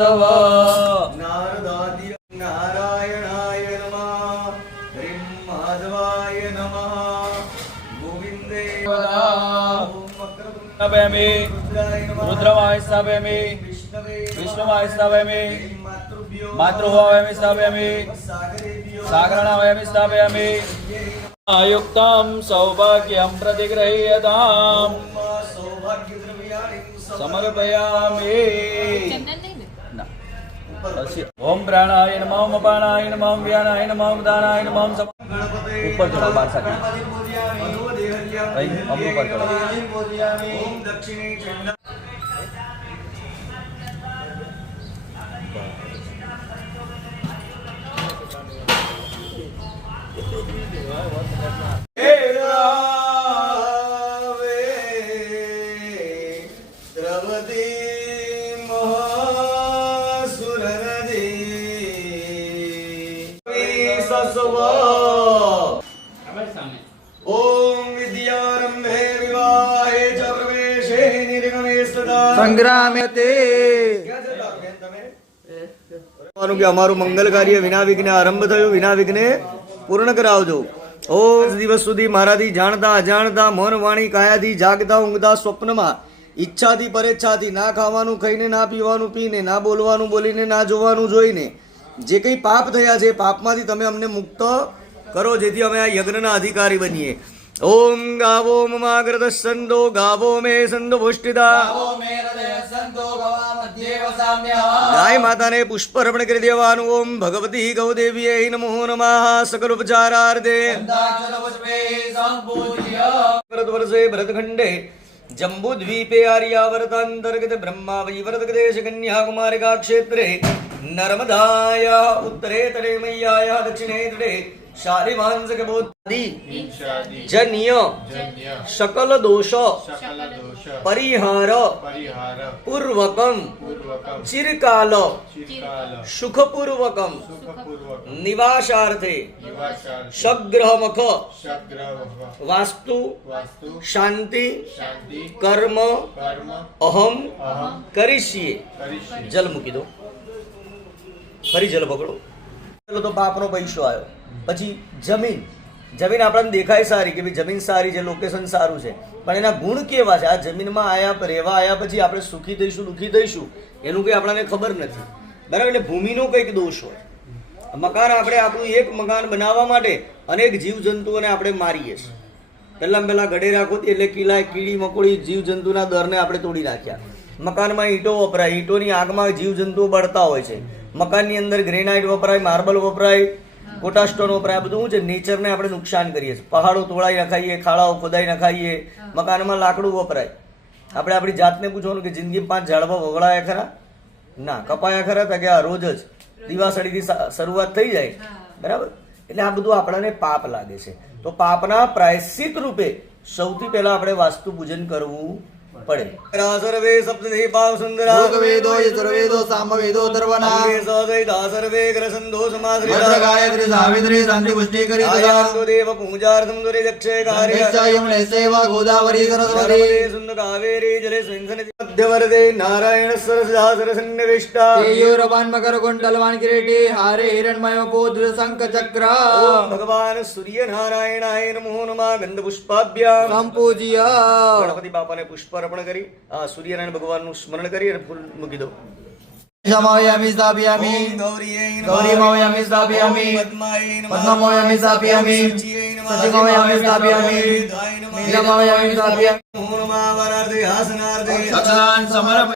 નમસ્તવ નારદાદિ નારાયણાય નમઃ હરિમ માધવાય નમઃ ગોવિંદે ઓમ વક્રતુંડ સ્થાપયામિ રુદ્રાય નમઃ રુદ્રમાય સ્થાપયામિ વિષ્ણવે વિષ્ણુમાય સ્થાપયામિ માતૃભ્યો માતૃભાવયામિ સાગરેભ્યો સાગરણાવયામિ સ્થાપયામિ આયુક્તમ સૌભાગ્યમ પ્રતિગૃહ્યતામ ઓમ સૌભાગ્યદ્રવ્યાણિ સમર્પયામિ ઓમ પ્રાણાય નમઃ ઓમ અપાણાય નમઃ ઓમ વ્યાનાય નમઃ ઓમ દાનાય નમઃ ઓમ ઉપર ચડો, બાર સાથે. અહીં, અમૃત પર ચડો. કે અમારું મંગલ કાર્ય વિના વિઘ્ને આરંભ થયું, વિના વિઘ્ને પૂર્ણ કરાવજો. ઓ દિવસ સુધી મારાથી જાણતા અજાણતા મન વાણી કાયાથી જાગતા ઊંઘતા સ્વપ્નમાં ઈચ્છાથી પરેચ્છાથી ના ખાવાનું ખાઈને, ના પીવાનું પીને, ના બોલવાનું બોલીને, ના જોવાનું જોઈને જે કંઈ પાપ થયા છે પાપમાંથી તમે અમને મુક્ત કરો, જેથી અમે આ યજ્ઞના અધિકારી બનીએ. ओम गावो ममाग्रत संदो गावो मे संदो पुष्टिता गाय माता ने पुष्प अर्पण कर देवानु ओम भगवती गौ देवी नमो नमः सकल उपचारार्थे भरतवर्षे भरतखंडे जम्बूद्वीपे आर्यावर्तान्तर्गत ब्रह्मावैवर्तकदेश कन्याकुमारिका क्षेत्रे नर्मदाया उत्तरे तटे मैयाया दक्षिणे तटे શારી માંસક બોધિ જન્ય. શકલ દોષ. પરિહાર. પૂર્વકમ. ચિરકાલ. સુખપૂર્વકમ. નિવાસાર્થે. સગ્રહમખ. વાસ્તુ. શાંતિ. કર્મ. અહમ. કરીશીએ. જલ મૂકી દો. ફરી જલ પકડો. ચલો તો બાપનો પૈસો આવ્યો. પછી જમીન. જમીન આપણને દેખાય સારી કે ભાઈ જમીન સારી છે લોકેશન સારું છે. પણ એના ગુણ કેવા છે? આ જમીનમાં આયા રહેવા આવ્યા પછી આપણે સુખી થઈશું, દુઃખી થઈશું, એનું કંઈ આપણને ખબર નથી. બરાબર? એટલે ભૂમિનો કંઈક દોષ હોય. મકાન આપણે આપણું એક મકાન બનાવવા માટે અનેક જીવજંતુઓને આપણે મારીએ છીએ. પહેલાં પહેલાં ગડેરા ખોદી એટલે કિલ્લા કીડી, મકોડી જીવજંતુના દરને આપણે તોડી નાખ્યા. મકાનમાં ઈંટો વપરાય. ઈંટોની આગમાં જીવજંતુઓ બળતા હોય છે. મકાનની અંદર ગ્રેનાઇટ વપરાય, માર્બલ વપરાય. કોટા સ્ટોન વપરાય બધું છે નેચરને આપણે નુકસાન કરીએ છીએ. પહાડો તોડાઈ નખાઈએ ખાડાઓ ખોદાઈ નખાઈએ મકાનમાં લાકડું વપરાય. આપણે આપણી જાતને પૂછવાનું કે જિંદગી પાંચ ઝાડવા વગડાયા ખરા? ના કપાયા ખરા તા કે આ રોજ જ. દિવાસળીથી શરૂઆત થઈ જાય. બરાબર? એટલે આ બધું આપણને પાપ લાગે છે. તો પાપના પ્રાયશ્ચિત રૂપે સૌથી પહેલા આપણે વાસ્તુ પૂજન કરવું પડે સર્વે સપ્તધિ ભાવ સુંદરા યોગવેદો યજુર્વેદો સામવેદો ધર્વના સદૈતા સર્વે ગ્રસંધો ભદ્ર સમાશ્રિતા ગાયત્રી સાવિત્રી શાંતિ પુષ્ટિ કરી આયાન્તો દેવ પૂજાર્થમ દુરે દક્ષે કાર્ય યમુને સેવા ગોદાવરી સરસ્વતી સુંદ કાવેરી જલે સ્વિંસનતિ મધ્યવર્તે નારાયણ સરસદા સરસન્નિવિષ્ટા કેયુરવાન મકર કુંડલવાન કિરીટી હારે હિરણમય પોદ્ર શંખ ચક્ર ભગવાન સૂર્ય નારાયણાય નમો નમઃ ગંધ પુષ્પાભ્યામ સંપૂજ્ય ગણપતિ બાપાને પુષ્પ અર્પણ કરી સૂર્યનારાયણ ભગવાનનું સ્મરણ કરી અને ફૂલ મૂકી દો શમાયામિ સ્થાપયામિ. ગૌરીમોયામિ. સચિમોયામિ. નીલમોયામિ નમઃ.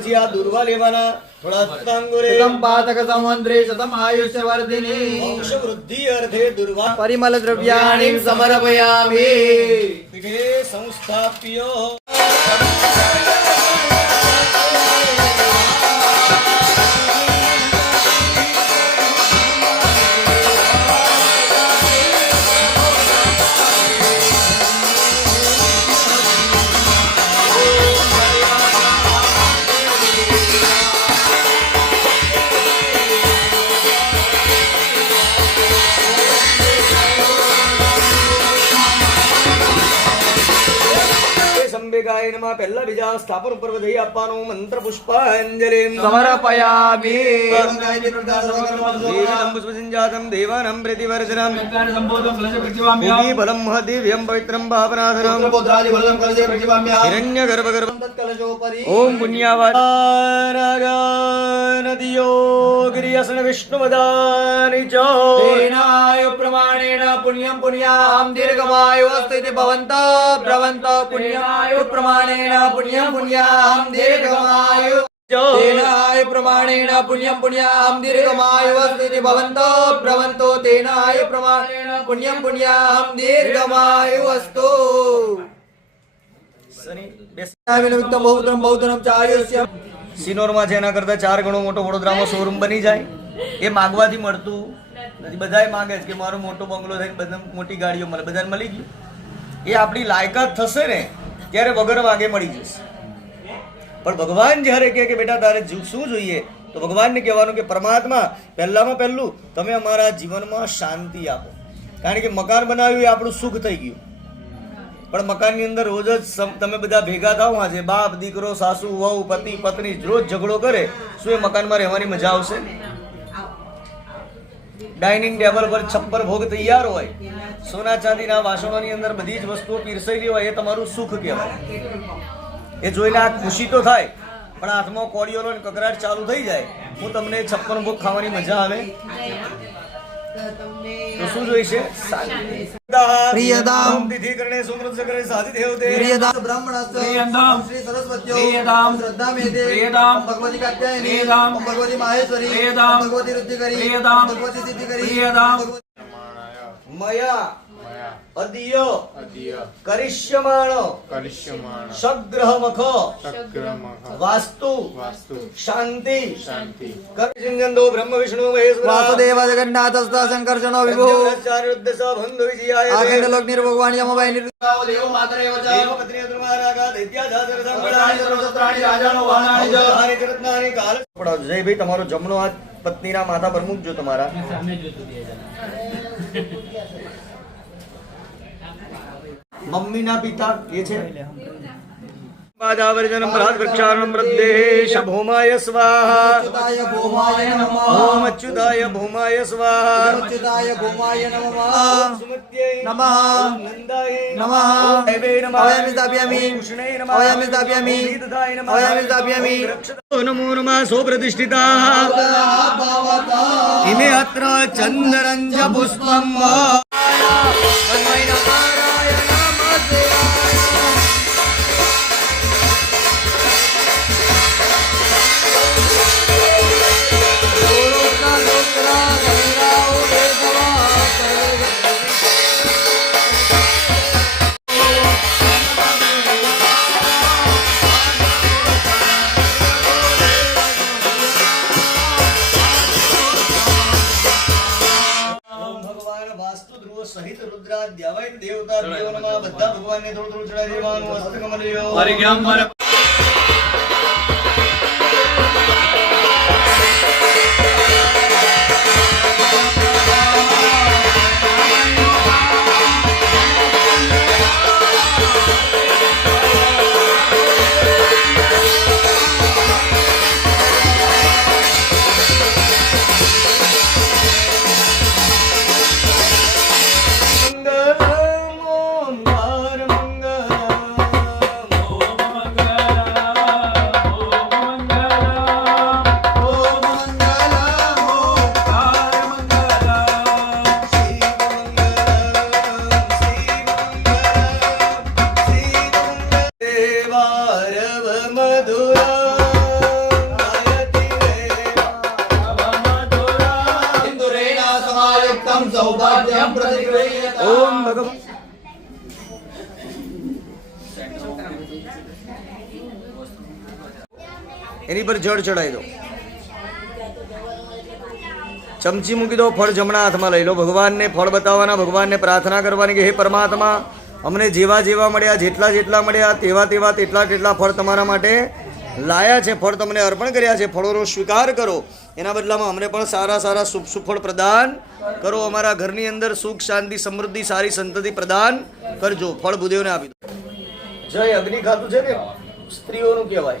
ચડાવી દીધા પછી આ દુર્વા લેવાના થોડા ત્રાંગોરે નમઃ પહેલા બીજા સ્થાપન ઉપર વધઈ આપવાનું મંત્ર પુષ્પાંજલિ. સમર્પયામિ. દેવદમ પુષ્પસિંજાતમ દેવાનાં પ્રતિવર્ધનમ ભૂમિ ફલમ મહાદેવ્યમ પવિત્રમ પાપનાથનમ હિરણ્યગર્ભગર્ભ તત્કલશોપરી ઓમ પુણ્યાવાનદિયો ગિરિયસન गिरियसन विष्णुमदानि तेनायु प्रमाणेन पुण्यं पुण्यां दीर्घमायुवस्तु इति भवन्तो ब्रवन्त पुण्यायु प्रमाणेन पुण्यं पुण्यां दीर्घमायु तेनायु प्रमाणेन पुण्यं पुण्यां दीर्घमायुवस्तु इति भवन्तो ब्रवन्तो तेनायु प्रमाणेन पुण्यं पुण्यां दीर्घमायुवस्तु शनि बेस्ताविन वित्तं बहुत्रं बहुधनं चायुष्यम् સિનોરમાં છે, એના કરતાં ચાર ગણો મોટો વડોદરામાં શોરૂમ બની જાય. એ માગવાથી મળતું. નથી બધાય માગે છે કે મારો મોટો બંગલો થઈને બધા મોટી ગાડીઓ મળે, બધાને મળી ગયું એ આપણી લાયકાત થશે ને, ત્યારે વગર વાગે મળી જશે. પણ ભગવાન જ્યારે કહે કે, બેટા, તારે શું જોઈએ? તો ભગવાનને કહેવાનું કે, પરમાત્મા, પહેલામાં પહેલું, તમે અમારા જીવનમાં શાંતિ આપો. કારણ કે મકાન બનાવ્યું એ આપણું સુખ થઈ ગયું. પણ મકાનની અંદર રોજ જ તમે બધા ભેગા થાવ આજે. બાપ, દીકરો, સાસુ, વહુ, પતિ, પત્ની રોજ ઝઘડો કરે. શું એ મકાનમાં રહેવાની મજા આવશે? ડાઇનિંગ ટેબલ પર છપ્પર ભોગ તૈયાર હોય. સોના ચાંદીના વાસણોની અંદર બધી જ વસ્તુઓ પીરસાયેલી હોય એ તમારું સુખ કહેવાય. એ જોઈને આ ખુશી તો થાય, પણ હાથમાં અને કકરાટ ચાલુ થઈ જાય. હું તમને છપ્પન ભોગ ખાવાની મજા આવે? તો શું જોઈશે પ્રિયદામ. તિથિ કરણે સુમૃત સકરે સાધિ દેવતે પ્રિયદામ બ્રાહ્મણસ્ત પ્રિયદામ. શ્રી સરસ્વત્યો પ્રિયદામ. શ્રદ્ધામેતે પ્રિયદામ. ભગવતી કાત્યાયની પ્રિયદામ. ભગવતી માહેશ્વરી પ્રિયદામ. ભગવતી પ્રિયદામ. પ્રિયદામ. મયા અદ્ય કરિષ્યમાણો કરિષ્યમાણ. કરિષ્યમાણ. સગ્રહમખ. વાસ્તુ. વાસ્તુ. શાંતિ. શાંતિ. કરિસિંગંદો બ્રહ્મ વિષ્ણુ મહેશ્વર. વાસુદેવ જગન્નાથસ્થ સંકર્ષણો વિભુ. સ બંધુ વિજયાય. આગેન લોક નિર્ભગવાન યમભાઈ નિર્ભાવ દેવ માતરેવ ચ સર્વશસ્ત્રાણી રાજાનો વાહનાણી જ. કાલ. જય ભાઈ તમારો જમણો હાથ પત્નીના માથા પર મૂકજો તમારા. મમ્મીના પિતા એ છે? પાદાવર્જનમ બૃહદ વૃક્ષાર્ણમ વૃદ્ધેશ ભૌમાય સ્વાહા. અચ્યુતાય ભૌમાય નમઃ. ઓમ અચ્યુતાય ભૌમાય સ્વાહા. અચ્યુતાય ભૌમાય નમઃ. સુમત્યై નમઃ. નંદાય નમઃ. દેવે નમઃ. કૃષ્ણે ઇમે અત્ર ચંદ્રંજ પુષ્પમ. ઓમ સહિત રુદ્રા દેવતા દેવો નમઃ બધા ભગવાનને થોડું થોડું ચડાવી દેવાનું હસ્તકમલ્યો એની પર જળ ચડાવી દો. ચમચી મૂકી દો, ફળ જમણા હાથમાં લઈ લો. ભગવાનને ફળ બતાવવાના, ભગવાનને પ્રાર્થના કરવાની કે, હે પરમાત્મા, અમને જેવા જેવા મળ્યા, જેટલા જેટલા મળ્યા, તેવા તેવા તેટલા તેટલા ફળ તમારા માટે લાયા છે. ફળ તમને અર્પણ કર્યા છે. ફળોનો સ્વીકાર કરો. એના બદલામાં અમને પણ સારા સારા સુખ સુફળ પ્રદાન કરો. અમારા ઘરની અંદર સુખ, શાંતિ, સમૃદ્ધિ, સારી સંતતિ પ્રદાન કરજો. ફળ ભૂદેવને આપી દો. જય અગ્નિ ખાતું છે ને? સ્ત્રીઓનું કહેવાય.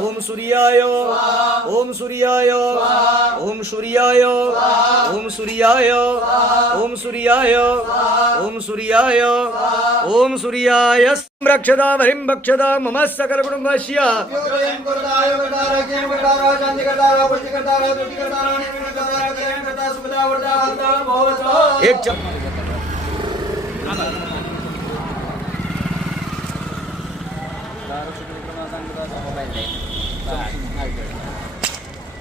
ઓમ સૂર્યાય ઓમ સૂર્યાય ઓમ સૂર્યાય ઓમ સૂર્યાય ઓમ સૂર્યાય ઓમ સૂર્યાય ઓમ સૂર્યાય રક્ષતા હરિમ ભક્ષતા મમ સકલ કુટુંબસ્ય યોગયં કુરદાય કુરદાય કેમ કુરદાય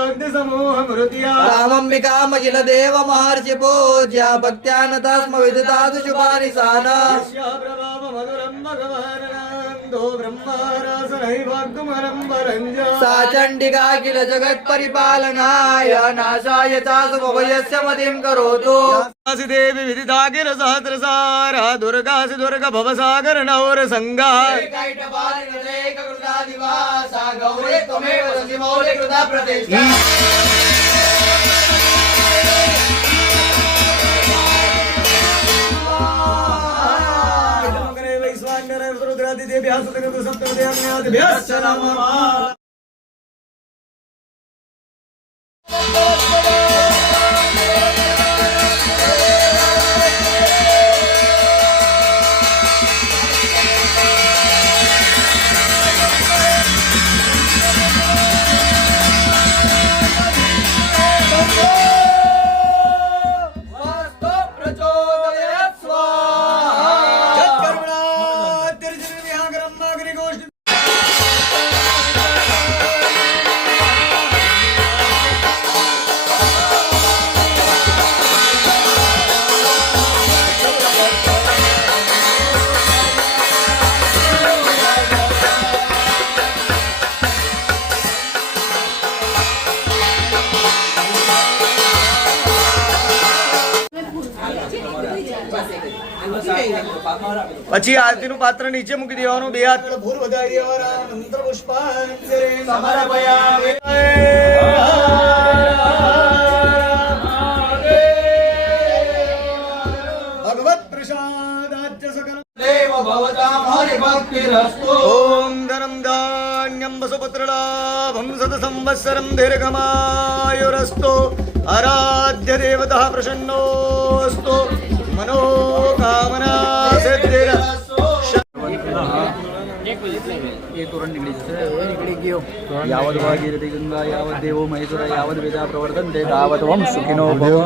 શાંતિ કુરદાય પુષ્ટિ કુરદાય વૃદ્ધિ કુરદાય નિર્મિત કુરદાય सा चण्डिका किल जगत्परिपालनाय नाशाय चासुभयस्य मतिं करोतु देवी विदिता किल सहस्रसारा दुर्गासि दुर्ग भवसागर नौर सङ्गा गौरे त्वमेव दयादि देव्या सतगुरु सप्तदेव्यादिभ्यः शरणं नमः પછી આરતીનું પાત્ર નીચે મૂકી દેવાનું બે હાથ. ભૂર વધારી દેવાના મંત્ર પુષ્પાંજલિ સમર્પયામિ. ભગવત પ્રસાદાચ્ય સકલ દેવ ભવતામ હરિભક્તિરસ્તુ ઓમ ધનમ ಮನೋಕಾಮನಾ ಯಾವ ದೇವೋ ಮೈಸೂರ ಯಾವದ ವೇದ ಪ್ರವರ್ತಂತೆ ತಾವತ್ ವಂಶುಕಿನೋ ಭವ.